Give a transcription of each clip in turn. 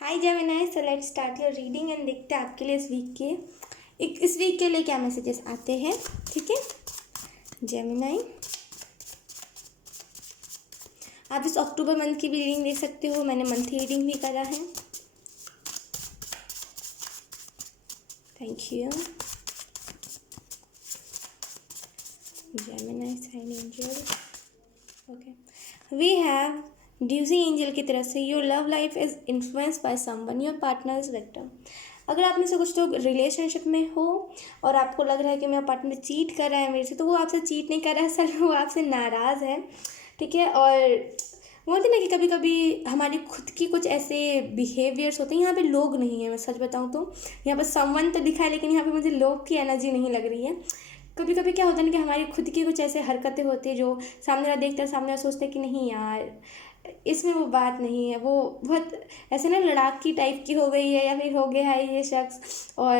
Hi Gemini, so let's start your reading and देखते हैं आपके लिए इस वीक के लिए क्या मैसेजेस आते हैं। ठीक है जेमिनाई, आप इस अक्टूबर मंथ की भी रीडिंग देख सकते हो। मैंने मंथली रीडिंग भी करा है। Thank you Gemini sign angel. Okay, we have deuce angel की तरफ से your love life is influenced by someone, your partner is victim. अगर आप में से कुछ लोग रिलेशनशिप में हो और आपको लग रहा है कि मेरा पार्टनर चीट कर रहा है मेरे से, तो वो आपसे चीट नहीं कर रहा है, असल में वो आपसे नाराज़ है। ठीक है, और बोलते ना कि कभी कभी हमारी खुद की कुछ ऐसे बिहेवियर्स होते हैं। यहाँ पे लोग नहीं है, मैं सच बताऊँ तो यहाँ पर समवन तो दिखा है, लेकिन यहाँ पे मुझे लोग की एनर्जी नहीं लग रही है। कभी कभी क्या होता है ना कि हमारी खुद की कुछ ऐसे हरकतें होती है जो सामने वाला देखता है, सामने वाला सोचता है कि नहीं यार इसमें वो बात नहीं है, वो बहुत ऐसे ना लड़ाकी टाइप की हो गई है या फिर हो गया है ये शख्स, और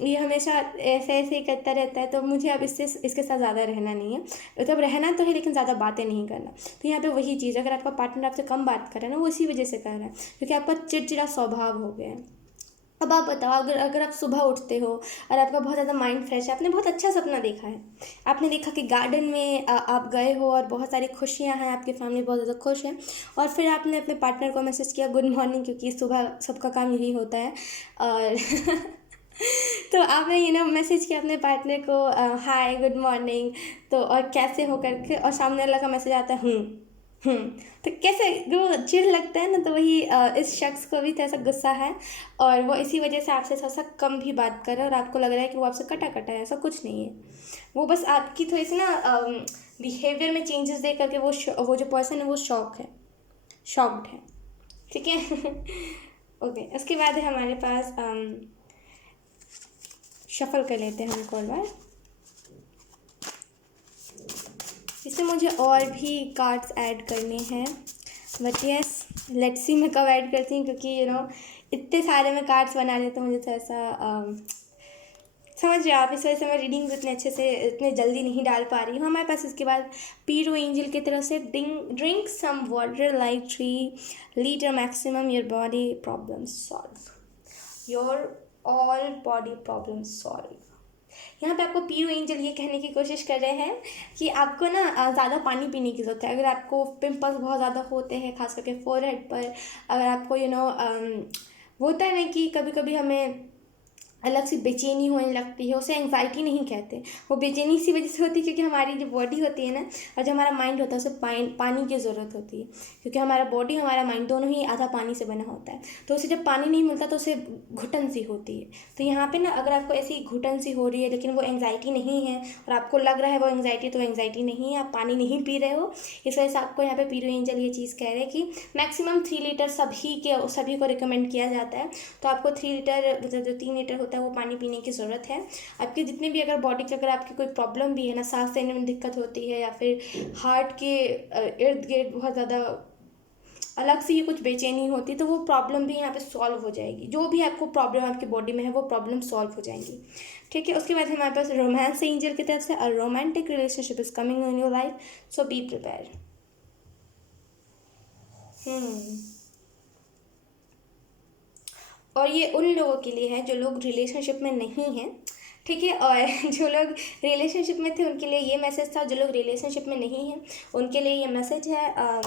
ये हमेशा ऐसे ऐसे ही करता रहता है। तो मुझे अब इसके साथ ज़्यादा रहना नहीं है। मतलब रहना तो है लेकिन ज़्यादा बातें नहीं करना। तो यहाँ पे वही चीज़, अगर आपका पार्टनर आपसे कम बात कर रहा है ना, वो इसी वजह से कर रहा है क्योंकि आपका चिड़चिड़ा स्वभाव हो गया है। अब आप बताओ, अगर आप सुबह उठते हो और आपका बहुत ज़्यादा माइंड फ्रेश है, आपने बहुत अच्छा सपना देखा है, आपने देखा कि गार्डन में आप गए हो और बहुत सारी खुशियां हैं, आपकी फैमिली बहुत ज़्यादा खुश है, और फिर आपने अपने पार्टनर को मैसेज किया गुड मॉर्निंग, क्योंकि सुबह सबका काम यही होता है। और तो आपने ना मैसेज किया अपने पार्टनर को हाय गुड मॉर्निंग, तो और कैसे हो करके, और सामने वाला का मैसेज आता है तो कैसे वो चिढ़ लगता है ना। तो वही इस शख्स को भी थोड़ा सा गुस्सा है और वो इसी वजह से आपसे थोड़ा सा कम भी बात कर रहा है, और आपको लग रहा है कि वो आपसे कटा कटा है। ऐसा कुछ नहीं है, वो बस आपकी थोड़ी सी ना बिहेवियर में चेंजेस देख करके वो जो पर्सन है वो शॉक्ड है। ठीक है ओके, उसके बाद है हमारे पास शफल कर लेते हैं हम एक और बार। इसमें मुझे और भी कार्ड्स ऐड करने हैं, बट यस लेट्स सी मैं कब ऐड करती हूँ, क्योंकि इतने सारे मैं कार्ड्स बना लेते तो मुझे थोड़ा सा समझ रहे हो आप, इस वजह से मैं रीडिंग्स इतने अच्छे से इतने जल्दी नहीं डाल पा रही हूँ। हमारे पास इसके बाद पीरो एंजल की तरफ से drink some water like 3 litre maximum, your body problem solve, your all body problem solve. यहाँ पे आपको पीरो एंजल ये कहने की कोशिश कर रहे हैं कि आपको ना ज़्यादा पानी पीने की ज़रूरत है। अगर आपको पिंपल्स बहुत ज़्यादा होते हैं, खास करके फोरहेड पर, अगर आपको वो होता है ना कि कभी कभी हमें अलग से बेचैनी होने लगती है, उसे एंग्जाइटी नहीं कहते। वो बेचैनी इसी वजह से होती है क्योंकि हमारी जो बॉडी होती है ना और जो हमारा माइंड होता है उसे पानी की ज़रूरत होती है, क्योंकि हमारा बॉडी हमारा माइंड दोनों ही आधा पानी से बना होता है। तो उसे जब पानी नहीं मिलता तो उसे घुटन सी होती है। तो यहाँ पे ना अगर आपको ऐसी घुटन सी हो रही है लेकिन वो एंग्जाइटी नहीं है और आपको लग रहा है वो एंग्जाइटी, तो एंग्जाइटी नहीं है, आप पानी नहीं पी रहे हो। इस वजह से आपको यहाँ पे पीरो एंजल ये चीज़ कह रहे हैं कि मैक्सिमम 3 लीटर सभी को रिकमेंड किया जाता है। तो आपको 3 लीटर मतलब जो 3 लीटर होता है वो पानी पीने की ज़रूरत है। आपके जितने भी अगर बॉडी के अगर आपकी कोई प्रॉब्लम भी है ना, सांस लेने में दिक्कत होती है या फिर हार्ट के इर्द गिर्द बहुत ज़्यादा अलग से ही कुछ बेचैनी होती है, तो वो प्रॉब्लम भी यहाँ पे सॉल्व हो जाएगी। जो भी आपको प्रॉब्लम आपकी बॉडी में है वो प्रॉब्लम सॉल्व हो जाएंगी। ठीक है, उसके बाद हमारे पास रोमांस एंजल की तरफ से a romantic relationship is coming in your life, so be prepare. और ये उन लोगों के लिए है जो लोग रिलेशनशिप में नहीं हैं। ठीक है, और जो लोग रिलेशनशिप में थे उनके लिए ये मैसेज था, जो लोग रिलेशनशिप में नहीं हैं उनके लिए ये मैसेज है।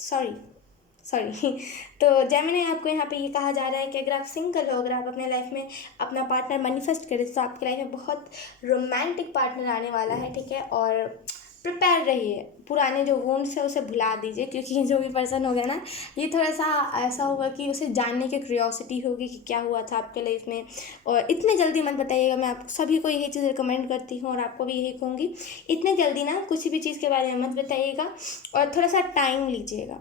सॉरी तो जेमिनी, आपको यहाँ पे ये कहा जा रहा है कि अगर आप सिंगल हो, अगर आप अपने लाइफ में अपना पार्टनर मैनिफेस्ट करें तो आपकी लाइफ में बहुत रोमांटिक पार्टनर आने वाला है। ठीक है, और प्रिपेयर रहिए, पुराने जो वोन्स है उसे भुला दीजिए, क्योंकि जो भी पर्सन होगा ना ये थोड़ा सा ऐसा होगा कि उसे जानने की क्यूरियोसिटी होगी कि क्या हुआ था आपके लाइफ में। और इतने जल्दी मत बताइएगा, मैं आप सभी को यही चीज़ रिकमेंड करती हूँ और आपको भी यही कहूँगी, इतने जल्दी ना किसी भी चीज़ के बारे में मत बताइएगा और थोड़ा सा टाइम लीजिएगा।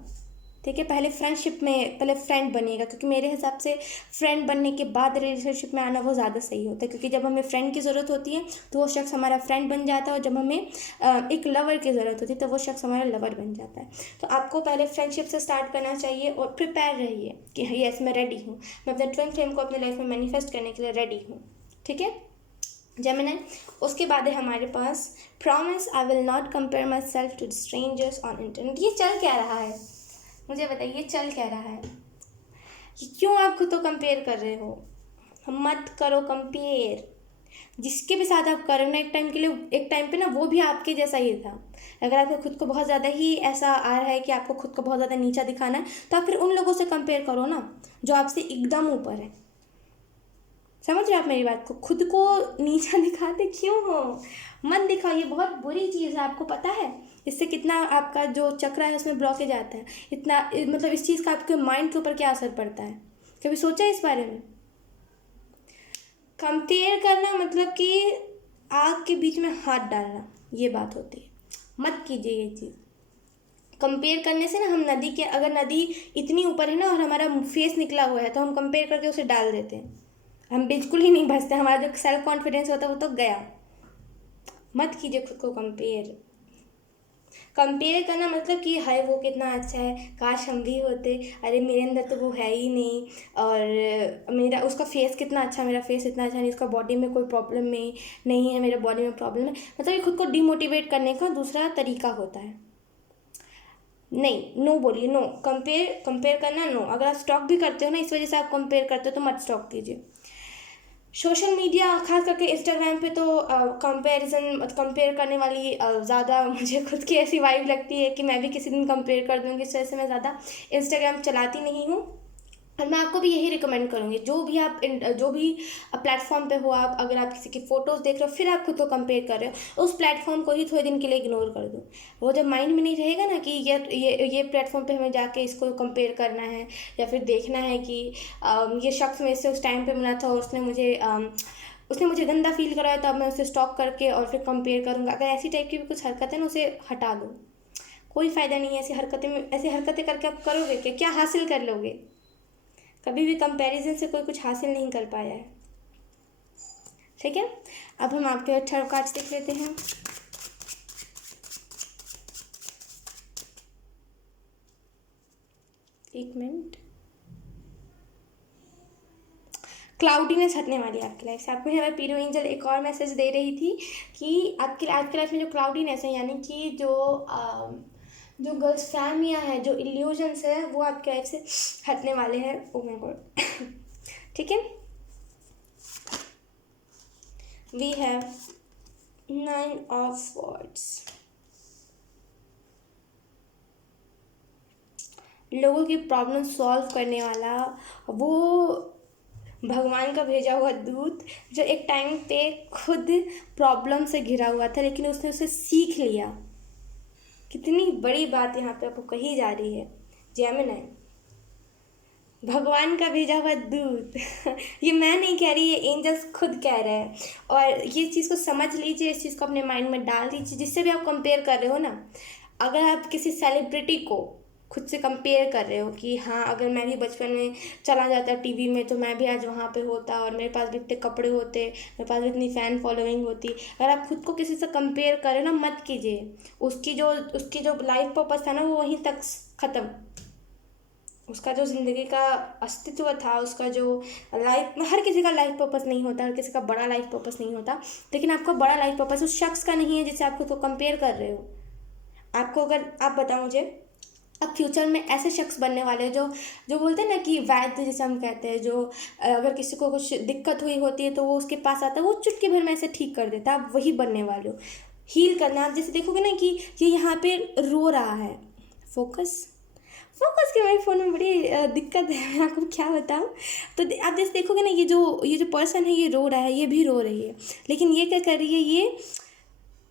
ठीक है, पहले फ्रेंड बनिएगा, क्योंकि मेरे हिसाब से फ्रेंड बनने के बाद रिलेशनशिप में आना वो ज़्यादा सही होता है, क्योंकि जब हमें फ्रेंड की ज़रूरत होती है तो वो शख्स हमारा फ्रेंड बन जाता है, और जब हमें एक लवर की ज़रूरत होती है तो वो शख्स हमारा लवर बन जाता है। तो आपको पहले फ्रेंडशिप से स्टार्ट करना चाहिए और प्रिपेयर रहिए कि यस मैं रेडी हूँ, मैं अपने ट्विन फ्लेम को अपने लाइफ में मैनिफेस्ट करने के लिए रेडी हूँ। ठीक है जेमिनी, उसके बाद है हमारे पास promise I will not compare myself to strangers on internet. ये चल क्या रहा है मुझे बताइए, चल क्या रहा है? कि क्यों आप खुद को कंपेयर कर रहे हो। मत करो कंपेयर। जिसके भी साथ आप कर रहे हो ना, एक टाइम के लिए, एक टाइम पे ना वो भी आपके जैसा ही था। अगर आपको खुद को बहुत ज़्यादा ही ऐसा आ रहा है कि आपको खुद को बहुत ज़्यादा नीचा दिखाना है, तो आप फिर उन लोगों से कंपेयर करो ना जो आपसे एकदम ऊपर है। समझ रहे हो आप मेरी बात को। खुद को नीचा दिखाते क्यों हो, मत दिखाओ। ये बहुत बुरी चीज़ है, आपको पता है इससे कितना आपका जो चक्र है उसमें ब्लॉकेज आता है। इतना मतलब इस चीज़ का आपके माइंड के ऊपर क्या असर पड़ता है, कभी सोचा इस बारे में। कंपेयर करना मतलब कि आग के बीच में हाथ डालना, ये बात होती है। मत कीजिए ये चीज़। कंपेयर करने से ना, हम नदी के, अगर नदी इतनी ऊपर है ना और हमारा फेस निकला हुआ है, तो हम कंपेयर करके उसे डाल देते हैं, हम बिल्कुल ही नहीं बचते, हमारा जो सेल्फ कॉन्फिडेंस होता है वो तो गया। मत कीजिए खुद को कंपेयर। कंपेयर करना मतलब कि हाय वो कितना अच्छा है, काश हम भी होते, अरे मेरे अंदर तो वो है ही नहीं, और मेरा उसका फेस कितना अच्छा, मेरा फेस इतना अच्छा नहीं, उसका बॉडी में कोई प्रॉब्लम नहीं है, मेरे बॉडी में प्रॉब्लम है। मतलब ये खुद को डिमोटिवेट करने का दूसरा तरीका होता है। नहीं, नो बोलिए, नो। कंपेयर करना नो। अगर आप स्टॉक भी करते हो ना, इस वजह से आप कंपेयर करते हो, तो मत स्टॉक कीजिए। सोशल मीडिया खास करके इंस्टाग्राम पे तो कंपैरिजन, कंपेयर करने वाली ज़्यादा मुझे खुद की ऐसी वाइब लगती है कि मैं भी किसी दिन कंपेयर कर दूँगी। इस वजह से मैं ज़्यादा इंस्टाग्राम चलाती नहीं हूँ। और मैं आपको भी यही रिकमेंड करूँगी, जो भी प्लेटफॉर्म पे हो आप, अगर आप किसी की फ़ोटोज़ देख रहे हो फिर आप खुद को कंपेयर कर रहे हो, उस प्लेटफॉर्म को ही थोड़े दिन के लिए इग्नोर कर दो। वो जब माइंड में नहीं रहेगा ना कि ये प्लेटफॉर्म पे हमें जाके इसको कंपेयर करना है, या फिर देखना है कि ये शख्स मेरे से उस टाइम पे मिला था और उसने मुझे गंदा फील कराया, तो अब मैं उसे स्टॉक करके और फिर कंपेयर करूँगा। अगर ऐसी टाइप की भी कुछ हरकतें ना, उसे हटा दो। कोई फ़ायदा नहीं है ऐसी हरकतें करके। आप करोगे क्या हासिल कर लोगे। कभी भी कंपैरिजन से कोई कुछ हासिल नहीं कर पाया है। ठीक है, अब हम आपके थर्ड कार्ड देख लेते हैं। एक मिनट। क्लाउडीनेस हटने वाली है आपकी लाइफ से। आपको यहाँ पीरो एंजल एक और मैसेज दे रही थी कि आपकी लाइफ में जो क्लाउडीनेस है, यानी कि जो गर्ल्स फैमिलियाँ हैं, जो इल्यूजन्स है, वो आपकी लाइफ से हटने वाले हैं। Oh my God. ठीक है, वी हैव 9 ऑफ स्वॉर्ड्स। लोगों की प्रॉब्लम सॉल्व करने वाला वो भगवान का भेजा हुआ दूत, जो एक टाइम पे खुद प्रॉब्लम से घिरा हुआ था, लेकिन उसने उसे सीख लिया। कितनी बड़ी बात यहाँ पे आपको कही जा रही है। जेमिनी, भगवान का भेजा हुआ दूत। ये मैं नहीं कह रही, ये एंजल्स खुद कह रहे हैं। और ये चीज़ को समझ लीजिए, इस चीज़ को अपने माइंड में डाल दीजिए। जिससे भी आप कंपेयर कर रहे हो ना, अगर आप किसी सेलिब्रिटी को खुद से कंपेयर कर रहे हो कि हाँ, अगर मैं भी बचपन में चला जाता टीवी में, तो मैं भी आज वहाँ पे होता, और मेरे पास भी इतने कपड़े होते, मेरे पास भी इतनी फ़ैन फॉलोइंग होती। अगर आप खुद को किसी से कंपेयर कर रहे हो ना, मत कीजिए। उसकी जो लाइफ पर्पस था ना, वो वहीं तक ख़त्म। उसका जो ज़िंदगी का अस्तित्व था, उसका जो लाइफ, हर किसी का लाइफ पर्पस नहीं होता, हर किसी का बड़ा लाइफ पर्पस नहीं होता, लेकिन आपका बड़ा लाइफ पर्पस उस शख्स का नहीं है जिससे आप खुद को कंपेयर कर रहे हो। आपको, अगर आप बताओ मुझे, अब फ्यूचर में ऐसे शख्स बनने वाले जो जो बोलते हैं ना कि वैद्य जिसे हम कहते हैं, जो अगर किसी को कुछ दिक्कत हुई होती है तो वो उसके पास आता है, वो चुटकी भर में ऐसे ठीक कर देता है। आप वही बनने वाले हो। हील करना। आप जैसे देखोगे ना कि ये यहाँ पे रो रहा है, फोकस की मेरे फ़ोन में बड़ी दिक्कत है, मैं आपको क्या बताऊँ। तो आप जैसे देखोगे ना, ये जो पर्सन है, ये रो रहा है, ये भी रो रही है, लेकिन ये क्या कर रही है, ये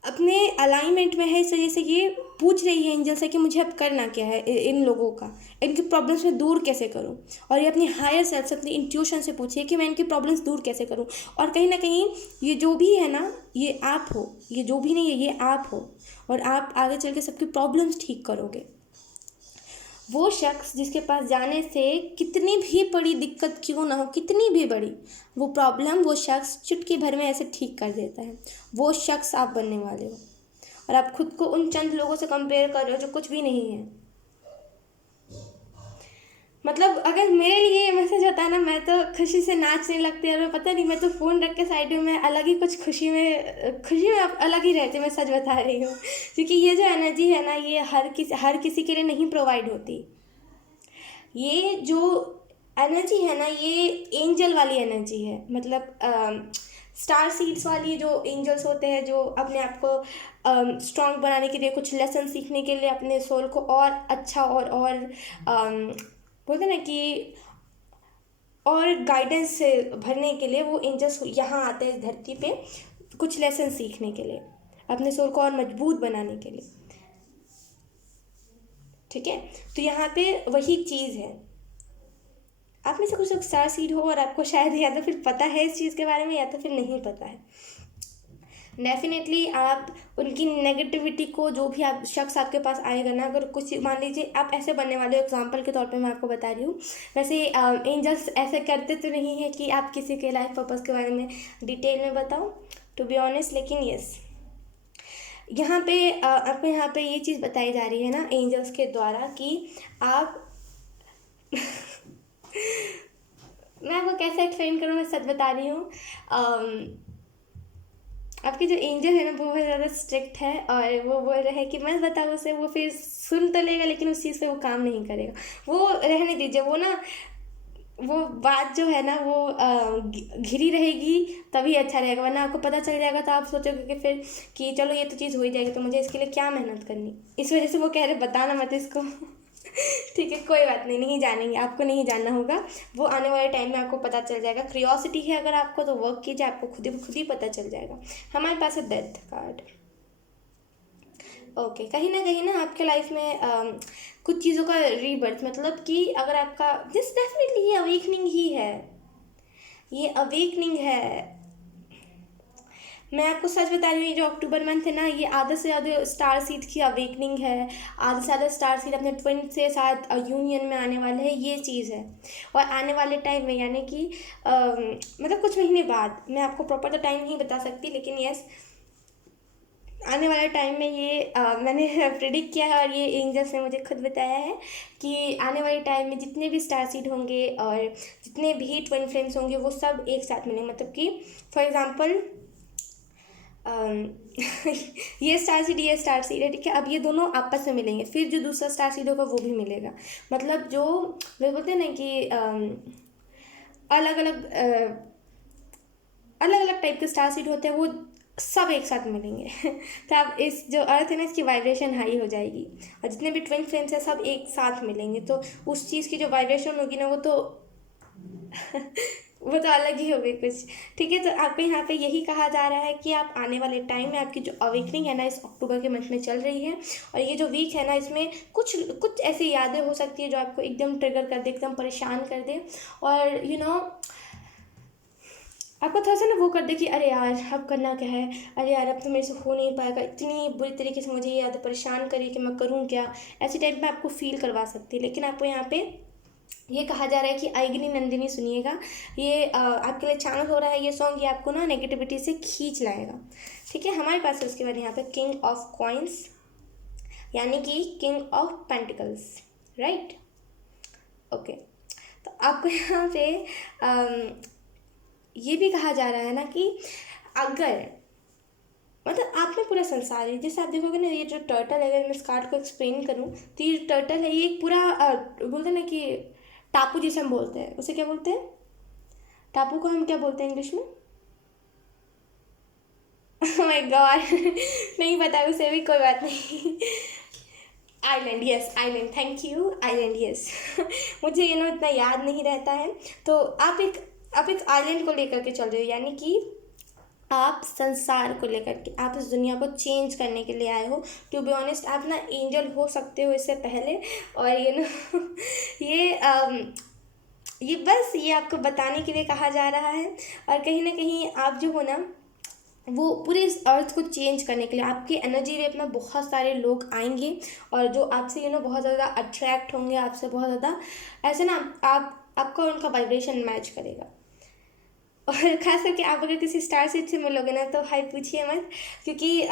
अपने अलाइनमेंट में है। इस वजह से ये पूछ रही है एंजल से कि मुझे अब करना क्या है, इन लोगों का, इनकी प्रॉब्लम्स में दूर कैसे करूं। और ये अपनी हायर सेल्फ से, अपनी इंट्यूशन से पूछिए कि मैं इनकी प्रॉब्लम्स दूर कैसे करूं। और कहीं ना कहीं ये जो भी है ना, ये आप हो, ये जो भी नहीं है, ये आप हो, और आप आगे चल के सबकी प्रॉब्लम्स ठीक करोगे। वो शख्स जिसके पास जाने से कितनी भी बड़ी दिक्कत क्यों ना हो, कितनी भी बड़ी वो प्रॉब्लम, वो शख्स चुटकी भर में ऐसे ठीक कर देता है। वो शख्स आप बनने वाले हो। और आप खुद को उन चंद लोगों से कंपेयर कर रहे हो जो कुछ भी नहीं है। मतलब अगर मेरे लिए ये मैसेज होता है ना, मैं तो खुशी से नाचने लगती है। और पता नहीं, मैं तो फ़ोन रख के साइड में अलग ही कुछ खुशी में अलग ही रहती, मैं सच बता रही हूँ। क्योंकि ये जो एनर्जी है ना, ये हर किसी के लिए नहीं प्रोवाइड होती। ये जो एनर्जी है ना, ये एंजल वाली एनर्जी है, मतलब स्टार सीड्स वाली जो एंजल्स होते हैं, जो अपने आप को स्ट्रांग बनाने के लिए, कुछ लेसन सीखने के लिए, अपने सोल को और अच्छा और बोलते हैं ना कि और गाइडेंस से भरने के लिए वो एंजल्स यहाँ आते हैं इस धरती पे, कुछ लेसन सीखने के लिए, अपने सोल को और मजबूत बनाने के लिए। ठीक है, तो यहाँ पे वही चीज़ है। आप में से कुछ लोग स्टार सीड हो और आपको शायद या तो फिर पता है इस चीज़ के बारे में, या तो फिर नहीं पता है। डेफिनेटली आप उनकी नेगेटिविटी को, जो भी आप शख्स आपके पास आएगा ना, अगर कुछ मान लीजिए आप ऐसे बनने वाले हो, एग्जांपल के तौर पे मैं आपको बता रही हूँ, वैसे एंजल्स ऐसे करते तो नहीं है कि आप किसी के लाइफ पर्पस के बारे में डिटेल में बताओ, टू बी ऑनेस्ट, लेकिन यस, यहाँ पे आपको यहाँ पे ये चीज़ बताई जा रही है ना एंजल्स के द्वारा कि आप मैं आपको कैसे एक्सप्लेन करूँ, मैं सच बता रही हूँ। आपकी जो एंजल है ना वो बहुत ज़्यादा स्ट्रिक्ट है, और वो बोल रहे हैं कि मैं बताऊँ उसे, वो फिर सुन तो लेगा लेकिन उस चीज़ पे वो काम नहीं करेगा। वो रहने दीजिए, वो ना, वो बात जो है ना वो घिरी रहेगी तभी अच्छा रहेगा, वरना आपको पता चल जाएगा तो आप सोचोगे कि फिर कि चलो ये तो चीज़ हो ही जाएगी, तो मुझे इसके लिए क्या मेहनत करनी। इस वजह से वो कह रहे बताना मत इसको। ठीक है, कोई बात नहीं, नहीं जानेंगे, आपको नहीं जानना होगा, वो आने वाले टाइम में आपको पता चल जाएगा। क्यूरियोसिटी है अगर आपको तो वर्क कीजिए, आपको खुद ही पता चल जाएगा। हमारे पास है डेथ कार्ड। ओके, कहीं ना आपके लाइफ में कुछ चीज़ों का रीबर्थ, मतलब कि अगर आपका दिस डेफिनेटली ये अवेकनिंग ही है, ये अवेकनिंग है। मैं आपको सच बता रही हूँ, ये जो अक्टूबर मंथ है ना, ये आधा से ज़्यादा स्टार सीड की अवेकनिंग है। आधा से ज़्यादा स्टार सीड अपने ट्विन से साथ यूनियन में आने वाले हैं, ये चीज़ है। और आने वाले टाइम में, यानी कि मतलब कुछ महीने बाद, मैं आपको प्रॉपर तो टाइम नहीं बता सकती, लेकिन यस, आने वाले टाइम में ये मैंने प्रिडिक्ट किया है, और ये एंजल्स ने मुझे खुद बताया है कि आने वाले टाइम में जितने भी स्टार सीड होंगे और जितने भी ट्विन फ्लेम्स होंगे वो सब एक साथ मिलेंगे। मतलब कि फॉर एग्ज़ाम्पल ये स्टार सीड है, ठीक है, अब ये दोनों आपस में मिलेंगे, फिर जो दूसरा स्टार सीड होगा वो भी मिलेगा। मतलब जो वे बोलते हैं ना कि अलग अलग अलग अलग टाइप के स्टार सीड होते हैं, वो सब एक साथ मिलेंगे। तो अब इस जो अर्थ है ना, इसकी वाइब्रेशन हाई हो जाएगी, और जितने भी ट्विन फ्लेम्स हैं सब एक साथ मिलेंगे, तो उस चीज़ की जो वाइब्रेशन होगी ना, वो तो वो तो अलग ही हो गई कुछ। ठीक है, तो आपको यहाँ पे यही कहा जा रहा है कि आप आने वाले टाइम में, आपकी जो अवेकनिंग है ना इस अक्टूबर के मंथ में चल रही है, और ये जो वीक है ना, इसमें कुछ कुछ ऐसी यादें हो सकती है जो आपको एकदम ट्रिगर कर दे, एकदम परेशान कर दे, और आपको थोड़ा सा ना वो कर दे कि अरे यार अब करना क्या है, अरे यार अब तो मेरे से हो नहीं पाएगा, इतनी बुरी तरीके से मुझे ये यादें परेशान करी कि मैं करूँ क्या, ऐसे टाइप में आपको फील करवा सकती है। लेकिन आपको यहाँ पे ये कहा जा रहा है कि आइगनी नंदिनी सुनिएगा, ये आपके लिए चैनल हो रहा है ये सॉन्ग, ये आपको ना नेगेटिविटी से खींच लाएगा। ठीक है, हमारे पास है उसके बाद यहाँ पे किंग ऑफ कॉइन्स, यानी कि king of pentacles, right. Okay, तो आपको यहाँ पे ये भी कहा जा रहा है ना कि अगर, मतलब आप में पूरा संसार है, जैसे आप देखोगे ना, ये जो टर्टल है, अगर मैं इस कार्ड को एक्सप्लेन करूँ तो ये टर्टल है, ये एक पूरा बोलते हैं ना कि टापू जिसे हम बोलते हैं, उसे क्या बोलते हैं, टापू को हम क्या बोलते हैं इंग्लिश में? माय गॉड, नहीं पता उसे भी, कोई बात नहीं। Island, yes island, thank you, island, yes. मुझे इतना याद नहीं रहता है। तो आप एक आइलैंड को लेकर के चल रहे हो, यानी कि आप संसार को लेकर के, आप इस दुनिया को चेंज करने के लिए आए हो। टू बी ऑनेस्ट, आप ना एंजल हो सकते हो इससे पहले, और ये बस ये आपको बताने के लिए कहा जा रहा है। और कहीं ना कहीं आप जो हो ना, वो पूरे इस अर्थ को चेंज करने के लिए आपकी एनर्जी रेप में बहुत सारे लोग आएंगे, और जो आपसे बहुत ज़्यादा अट्रैक्ट होंगे, आपसे बहुत ज़्यादा ऐसे ना, आपका उनका वाइब्रेशन मैच करेगा। और खास करके आप अगर किसी स्टार सीड से मिलोगे ना, तो हाई पूछिए मत, क्योंकि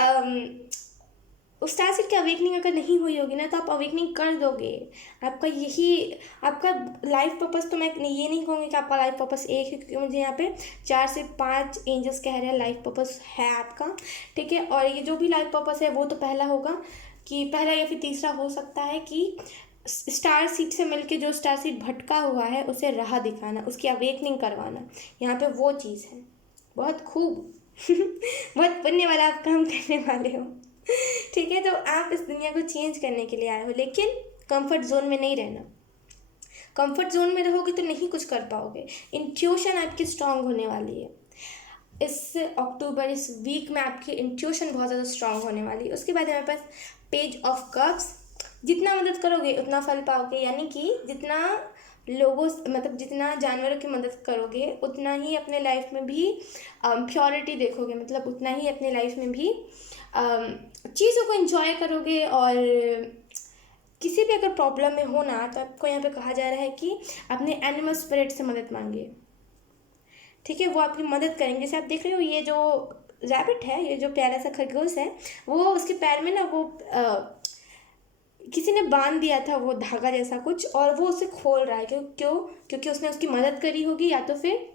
उस स्टार सीड की अवेकनिंग अगर नहीं हुई होगी ना, तो आप अवेकनिंग कर दोगे। आपका यही आपका लाइफ पर्पस, तो मैं ये नहीं कहूँगी कि आपका लाइफ पर्पस एक है, क्योंकि मुझे यहाँ पे 4 से 5 एंजल्स कह रहे हैं लाइफ पर्पस है आपका। ठीक है, और ये जो भी लाइफ पर्पस है वो तो पहला होगा, कि पहला या फिर तीसरा हो सकता है कि स्टार सीड से मिलके जो स्टार सीड भटका हुआ है उसे राह दिखाना, उसकी अवेकनिंग करवाना, यहाँ पे वो चीज़ है। बहुत खूब बहुत पुण्य वाला आप काम करने वाले हो। ठीक है, तो आप इस दुनिया को चेंज करने के लिए आए हो, लेकिन कंफर्ट जोन में नहीं रहना। कंफर्ट जोन में रहोगे तो नहीं कुछ कर पाओगे। इंट्यूशन आपकी स्ट्रांग होने वाली है इस अक्टूबर, इस वीक में आपकी इंट्यूशन बहुत ज़्यादा स्ट्रांग होने वाली है। उसके बाद हमारे पास पेज ऑफ कप्स, जितना मदद करोगे उतना फल पाओगे, यानी कि जितना लोगों मतलब जितना जानवरों की मदद करोगे उतना ही अपने लाइफ में भी प्योरिटी देखोगे, मतलब उतना ही अपने लाइफ में भी चीज़ों को एंजॉय करोगे। और किसी भी अगर प्रॉब्लम में हो ना, तो आपको यहाँ पे कहा जा रहा है कि अपने एनिमल स्पिरिट से मदद मांगिए। ठीक है, वो आपकी मदद करेंगे। जैसे आप देख रहे हो ये जो रैबिट है, ये जो प्यारा सा खरगोश है, वो उसके पैर में ना वो किसी ने बांध दिया था वो धागा जैसा कुछ, और वो उसे खोल रहा है। क्योंकि उसने उसकी मदद करी होगी, या तो फिर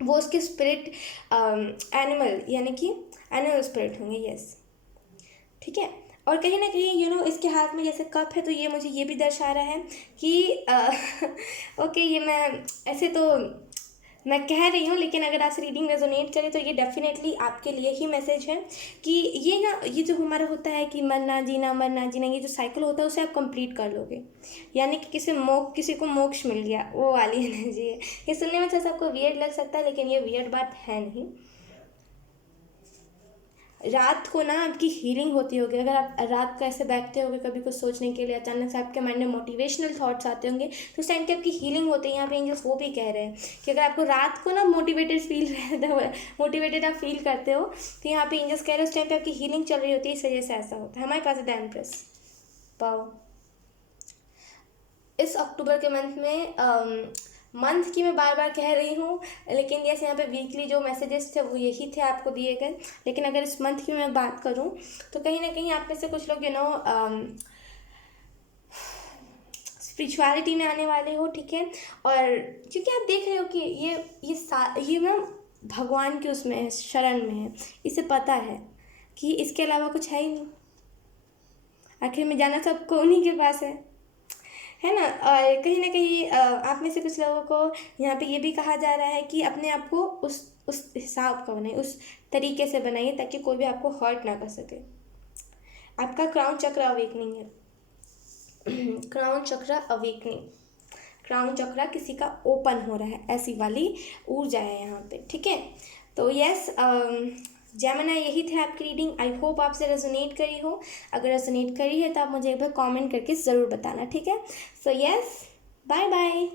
वो उसके स्पिरिट एनिमल यानी कि एनिमल स्पिरिट होंगे। यस, ठीक है। और कहीं ना कहीं इसके हाथ में जैसे कप है, तो ये मुझे ये भी दर्शा रहा है कि ओके, ये मैं ऐसे तो मैं कह रही हूँ, लेकिन अगर आपसे रीडिंग रेजोनेट करे तो ये डेफिनेटली आपके लिए ही मैसेज है कि ये जो हमारा होता है कि मरना जीना, ये जो साइकिल होता है उसे आप कंप्लीट कर लोगे, यानी कि किसी को मोक्ष मिल गया, वो वाली एनर्जी है। ये सुनने में थोड़ा आपको वियर्ड लग सकता है, लेकिन ये वियर्ड बात है नहीं। रात को ना आपकी हीलिंग होती होगी। अगर आप रात को ऐसे बैठते होगे कभी कुछ सोचने के लिए, अचानक से आपके माइंड में मोटिवेशनल थॉट्स आते होंगे, तो उस टाइम की आपकी हीलिंग होती है। यहाँ पे एंजल्स वो भी कह रहे हैं कि अगर आपको रात को ना मोटिवेटेड आप फील करते हो, तो यहाँ पे एंजल्स कह रहे हैं उस टाइम पे आपकी हीलिंग चल रही होती है, इस वजह से ऐसा होता है। हमारे पास है द एम्प्रेस। पाओ इस अक्टूबर के मंथ की मैं बार बार कह रही हूँ, लेकिन जैसे यहाँ पे वीकली जो मैसेजेस थे वो यही थे आपको दिए गए। लेकिन अगर इस मंथ की मैं बात करूँ तो कहीं ना कहीं आप में से कुछ लोग स्पिरिचुअलिटी में आने वाले हो। ठीक है, और क्योंकि आप देख रहे हो कि ये ना भगवान के उसमें है, शरण में है, इसे पता है कि इसके अलावा कुछ है ही नहीं, आखिर में जाना सबको उन्हीं के पास है ना। और कहीं ना कहीं आप में से कुछ लोगों को यहाँ पे ये भी कहा जा रहा है कि अपने आप को उस हिसाब का बनाइए, उस तरीके से बनाइए ताकि कोई भी आपको हर्ट ना कर सके। आपका क्राउन चक्र अवेकनिंग है। क्राउन चक्र अवेकनिंग, क्राउन चक्र किसी का ओपन हो रहा है, ऐसी वाली ऊर्जा है यहाँ पे। ठीक है, तो यस जेमिनी, यही थे आपकी रीडिंग। आई होप आपसे रेजोनेट करी हो। अगर रेजोनेट करी है तो आप मुझे एक बार कमेंट करके ज़रूर बताना। ठीक है, सो यस, बाय बाय।